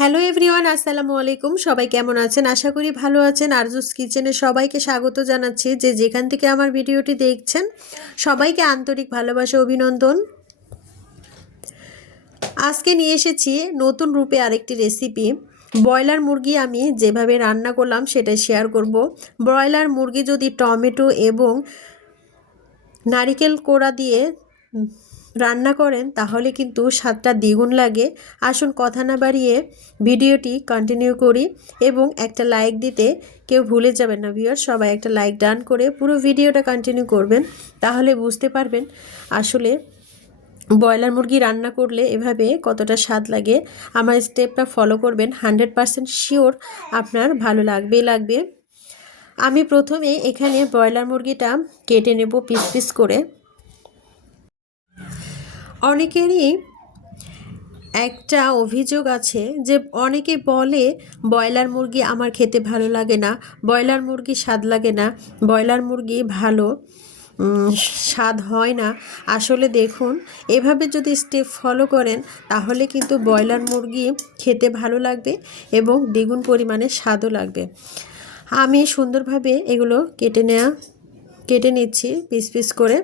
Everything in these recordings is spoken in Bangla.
হ্যালো এভরিওয়ান, আসসালামু আলাইকুম। সবাই কেমন আছেন? আশা করি ভালো আছেন। আরজুস কিচেনে সবাইকে স্বাগত জানাচ্ছি। যেখান থেকে আমার ভিডিওটি দেখছেন সবাইকে আন্তরিক ভালোবাসা, অভিনন্দন। আজকে নিয়ে এসেছি নতুন রূপে আরেকটি রেসিপি। ব্রয়লার মুরগি আমি যেভাবে রান্না করলাম সেটাই শেয়ার করব। ব্রয়লার মুরগি যদি টমেটো এবং নারিকেল কোড়া দিয়ে রান্না করেন তাহলে কিন্তু স্বাদটা দ্বিগুণ লাগে। আসুন কথা না বাড়িয়ে ভিডিওটি কন্টিনিউ করি এবং একটা লাইক দিতে কেউ ভুলে যাবেন না ভিউয়ার। সবাই একটা লাইক ডান করে পুরো ভিডিওটা কন্টিনিউ করবেন, তাহলে বুঝতে পারবেন আসলে ব্রয়লার মুরগি রান্না করলে এভাবে কতটা স্বাদ লাগে। আমার স্টেপটা ফলো করবেন, 100% শিওর আপনার ভালো লাগবে। আমি প্রথমে এখানে ব্রয়লার মুরগিটা কেটে নেব পিস পিস করে। অনেকেরই একটা অভিযোগ আছে যে অনেকে বলে ব্রয়লার মুরগি আমার খেতে ভালো লাগে না, ব্রয়লার মুরগি স্বাদ লাগে না, ব্রয়লার মুরগি ভালো স্বাদ হয় না। আসলে দেখুন, এভাবে যদি স্টেপ ফলো করেন তাহলে কিন্তু ব্রয়লার মুরগি খেতে ভালো লাগবে এবং দ্বিগুণ পরিমাণে স্বাদও লাগবে। আমি সুন্দরভাবে এগুলো কেটে নিচ্ছি পিস পিস করে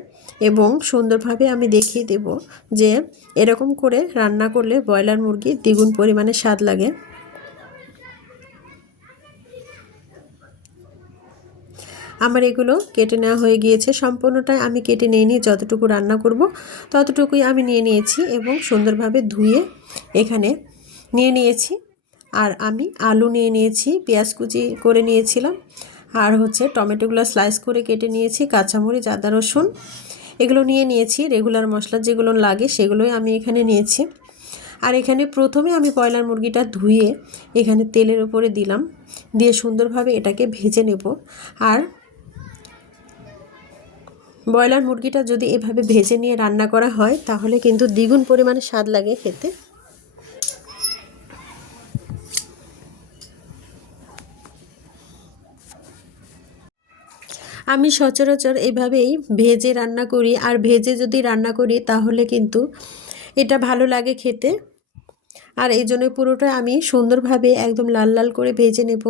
এবং সুন্দরভাবে আমি দেখিয়ে দেব যে এরকম করে রান্না করলে ব্রয়লার মুরগি দ্বিগুণ পরিমাণে স্বাদ লাগে। আমার এগুলো কেটে নেওয়া হয়ে গিয়েছে, সম্পূর্ণটাই আমি কেটে নিয়ে যতটুকু রান্না করব ততটুকুই আমি নিয়েছি এবং সুন্দরভাবে ধুয়ে এখানে নিয়েছি। আর আমি আলু নিয়েছি, পেঁয়াজ কুচি করে নিয়েছিলাম, আর টমেটোগুলো স্লাইস করে কেটে নিয়েছি, কাঁচামরিচ, আদা, রসুন এগুলো নিয়েছি। রেগুলার মশলা যেগুলো লাগে সেগুলোই আমি এখানে নিয়েছি। আর এখানে প্রথমে আমি ব্রয়লার মুরগিটা ধুয়ে এখানে তেলের উপরে দিলাম, দিয়ে সুন্দরভাবে এটাকে ভেজে নেব। আর ব্রয়লার মুরগিটা যদি এভাবে ভেজে নিয়ে রান্না করা হয় তাহলে কিন্তু দ্বিগুণ পরিমাণে স্বাদ লাগে খেতে। আমি সচরাচর এভাবেই ভেজে রান্না করি, আর ভেজে যদি রান্না করি তাহলে কিন্তু এটা ভালো লাগে খেতে। আর এই জন্য পুরোটা আমি সুন্দরভাবে একদম লাল লাল করে ভেজে নেব।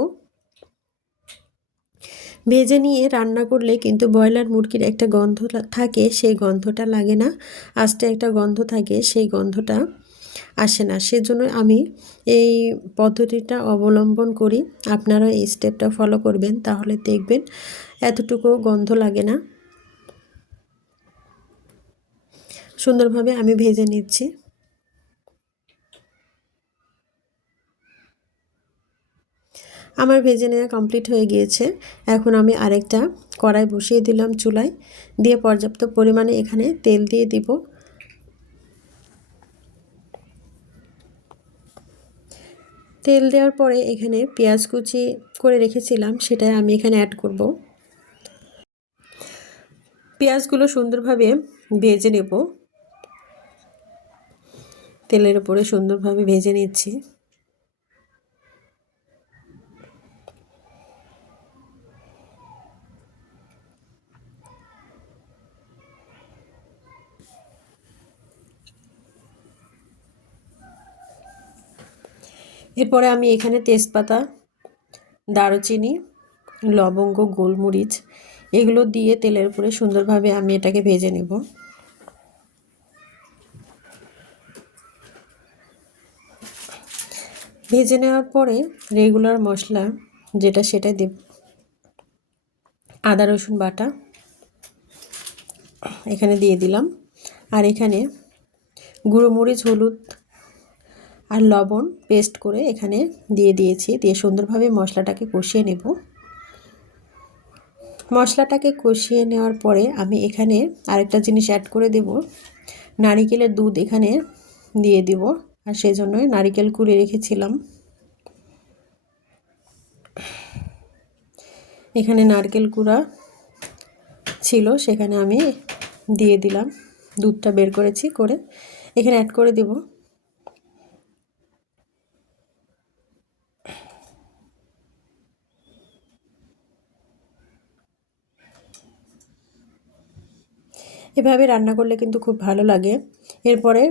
ভেজে নিয়ে রান্না করলে কিন্তু ব্রয়লার মুরগির একটা গন্ধ থাকে, সেই গন্ধটা লাগে না। আস্তে একটা গন্ধ থাকে, সেই গন্ধটা আসে না। সেজন্য আমি এই পদ্ধতিটা অবলম্বন করি। আপনারা এই স্টেপটা ফলো করবেন, তাহলে দেখবেন এতটুকু গন্ধ লাগে না। সুন্দরভাবে আমি ভেজে নিচ্ছি। আমার ভেজে নেওয়া কমপ্লিট হয়ে গিয়েছে। এখন আমি আরেকটা কড়াই বসিয়ে দিলাম চুলায়, দিয়ে পর্যাপ্ত পরিমাণে এখানে তেল দিয়ে দিব। তেল দেওয়ার পরে এখানে পেঁয়াজ কুচি করে রেখেছিলাম সেটা আমি এখানে অ্যাড করব। পেঁয়াজগুলো সুন্দরভাবে ভেজে নেব, তেলের উপরে সুন্দরভাবে ভেজে নিচ্ছি। এরপরে আমি এখানে তেজপাতা, দারুচিনি, লবঙ্গ, গোলমরিচ এগুলো দিয়ে তেলের উপরে সুন্দরভাবে আমি এটাকে ভেজে নেব। ভেজে নেওয়ার পরে রেগুলার মশলা যেটা সেটা দেব। আদা রসুন বাটা এখানে দিয়ে দিলাম, আর এখানে গুঁড়ো মরিচ, হলুদ আর লবণ পেস্ট করে এখানে দিয়েছি। দিয়ে সুন্দরভাবে মশলাটাকে কষিয়ে নেব। মশলাটাকে কষিয়ে নেওয়ার পরে আমি এখানে আরেকটা জিনিস অ্যাড করে দেব, নারিকেলের দুধ এখানে দিয়ে দিব। আর সেই জন্যই নারিকেল কুড়ে রেখেছিলাম। এখানে নারকেল কুড়া ছিল, সেখানে আমি দিয়ে দিলাম, দুধটা বের করেছি করে এখানে অ্যাড করে দেব। এভাবে রান্না করলে কিন্তু খুব ভালো লাগে। এরপরে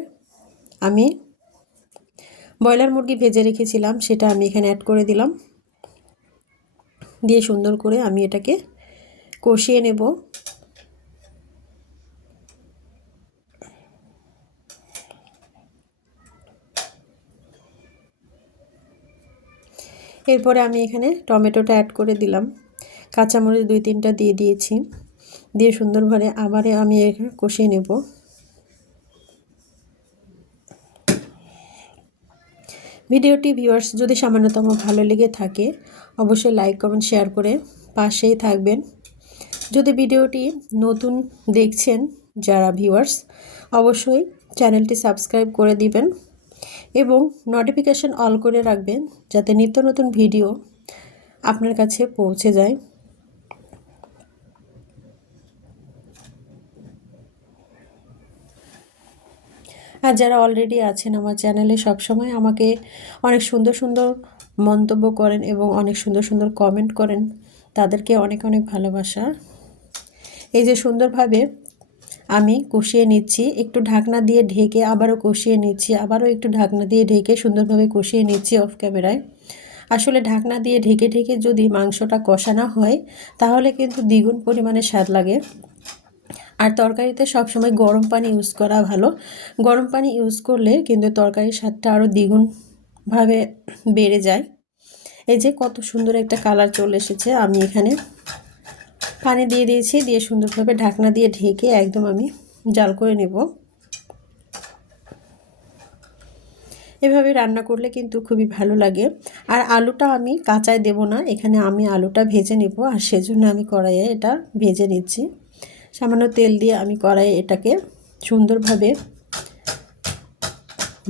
আমি ব্রয়লার মুরগি ভেজে রেখেছিলাম সেটা আমি এখানে অ্যাড করে দিলাম, দিয়ে সুন্দর করে আমি এটাকে কষিয়ে নেব। এরপরে আমি এখানে টমেটোটা অ্যাড করে দিলাম, কাঁচামরিচ 2-3টা দিয়ে দিয়েছি, দিয়ে সুন্দরভাবে আবার আমি এখানে কষিয়ে নেব। ভিডিওটি ভিউয়ার্স যদি সামান্যতম ভালো লেগে থাকে অবশ্যই লাইক কমেন্ট শেয়ার করে পাশেই থাকবেন। যদি ভিডিওটি নতুন দেখছেন যারা ভিউয়ার্স অবশ্যই চ্যানেলটি সাবস্ক্রাইব করে দিবেন এবং নোটিফিকেশন অল করে রাখবেন যাতে নিত্য নতুন ভিডিও আপনার কাছে পৌঁছে যায়। আর যারা অলরেডি আছেন আমার চ্যানেলে সবসময় আমাকে অনেক সুন্দর সুন্দর মন্তব্য করেন এবং অনেক সুন্দর সুন্দর কমেন্ট করেন, তাদেরকে অনেক অনেক ভালোবাসা। এই যে সুন্দরভাবে আমি কষিয়ে নিচ্ছি, একটু ঢাকনা দিয়ে ঢেকে আবারও কষিয়ে নিচ্ছি, আবারও একটু ঢাকনা দিয়ে ঢেকে সুন্দরভাবে কষিয়ে নিচ্ছি অফ ক্যামেরায়। আসলে ঢাকনা দিয়ে ঢেকে ঢেকে যদি মাংসটা কষানো হয় তাহলে কিন্তু দ্বিগুণ পরিমাণে স্বাদ লাগে। আর তরকারিতে সবসময় গরম পানি ইউজ করা ভালো, গরম পানি ইউজ করলে কিন্তু তরকারির স্বাদটা আরও দ্বিগুণভাবে বেড়ে যায়। এই যে কত সুন্দর একটা কালার চলে এসেছে, আমি এখানে পানি দিয়ে দিয়েছি, দিয়ে সুন্দরভাবে ঢাকনা দিয়ে ঢেকে একদম আমি জাল করে নেব। এভাবে রান্না করলে কিন্তু খুবই ভালো লাগে। আর আলুটা আমি কাঁচায় দেব না, এখানে আমি আলুটা ভেজে নেব, আর সেজন্য আমি কড়াইয়ে এটা ভেজে নিচ্ছি। সামান্য তেল দিয়ে আমি কড়াইয়ে এটাকে সুন্দরভাবে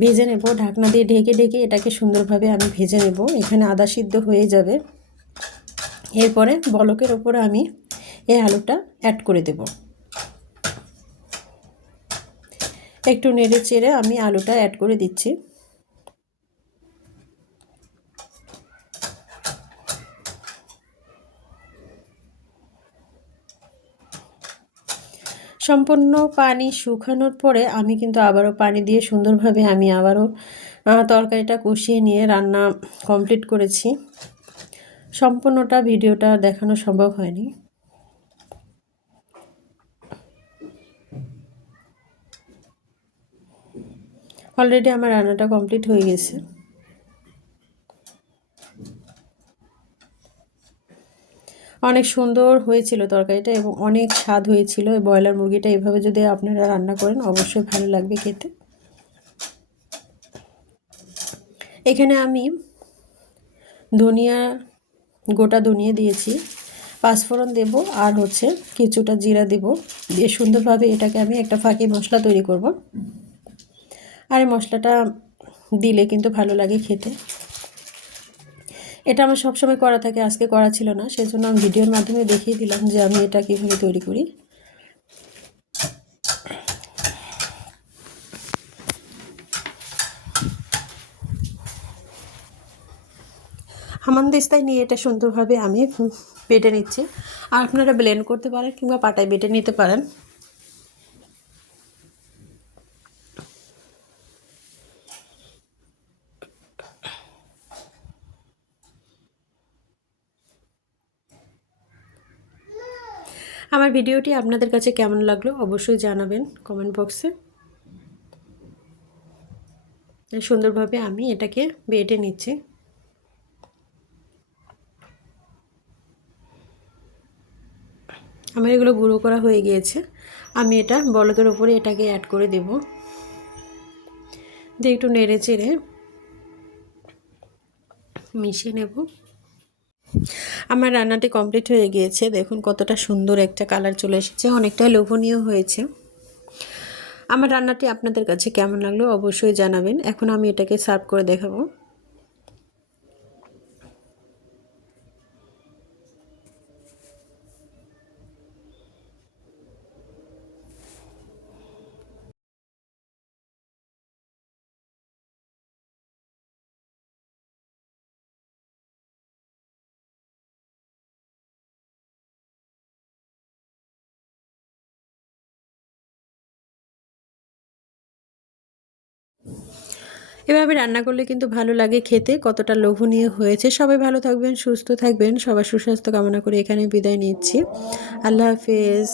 ভেজে নেব, ঢাকনা দিয়ে ঢেকে ঢেকে এটাকে সুন্দরভাবে আমি ভেজে নেব। এখানে আদা সিদ্ধ হয়ে যাবে। এরপরে বলকের ওপরে আমি এই আলুটা অ্যাড করে দেব। একটু নেড়ে চেড়ে আমি আলুটা অ্যাড করে দিচ্ছি। সম্পূর্ণ পানি শুকানোর পরে আমি কিন্তু আবারও পানি দিয়ে সুন্দরভাবে আমি আবারও তরকারিটা কষিয়ে নিয়ে রান্না কমপ্লিট করেছি। সম্পূর্ণটা ভিডিওটা দেখানো সম্ভব হয়নি। অলরেডি আমার রান্নাটা কমপ্লিট হয়ে গেছে। অনেক সুন্দর হয়েছিল তরকারিটা এবং অনেক স্বাদ হয়েছিল। ব্রয়লার মুরগিটা এভাবে যদি আপনারা রান্না করেন অবশ্যই ভালো লাগবে খেতে। এখানে আমি গোটা ধনিয়া দিয়েছি, পাঁচফোড়ন দেব, আর কিছুটা জিরা দেব, দিয়ে সুন্দরভাবে এটাকে আমি একটা ফাঁকি মশলা তৈরি করব। আর এই মশলাটা দিলে কিন্তু ভালো লাগে খেতে। এটা আমার সবসময় করা থাকে, আজকে করা ছিল না, সেজন্য আমি ভিডিওর মাধ্যমে দেখিয়ে দিলাম যে আমি এটা কীভাবে তৈরি করি। হামানদিস্তায় নিয়ে এটা সুন্দরভাবে আমি বেটে নিচ্ছি। আর আপনারা ব্লেন্ড করতে পারেন কিংবা পাটায় বেটে নিতে পারেন। আমার ভিডিওটি আপনাদের কাছে কেমন লাগলো অবশ্যই জানাবেন কমেন্ট বক্সে। সুন্দরভাবে আমি এটাকে বেটে নিচ্ছি। আমার এগুলো গুঁড়ো করা হয়ে গিয়েছে, আমি এটা বলকের উপরে এটাকে অ্যাড করে দেব, দিয়ে একটু নেড়ে চেড়ে মিশিয়ে নেব। আমার রান্নাটি কমপ্লিট হয়ে গিয়েছে, দেখুন কতটা সুন্দর একটা কালার চলে এসেছে, অনেকটা লোভনীয় হয়েছে। আমার রান্নাটি আপনাদের কাছে কেমন লাগলো অবশ্যই জানাবেন। এখন আমি এটাকে সার্ভ করে দেখাবো। এভাবে রান্না করলে কিন্তু ভালো লাগে খেতে, কতটা লোভনীয় হয়েছে। সবাই ভালো থাকবেন, সুস্থ থাকবেন, সবার সুস্বাস্থ্য কামনা করে এখানে বিদায় নিচ্ছি। আল্লাহ হাফেজ।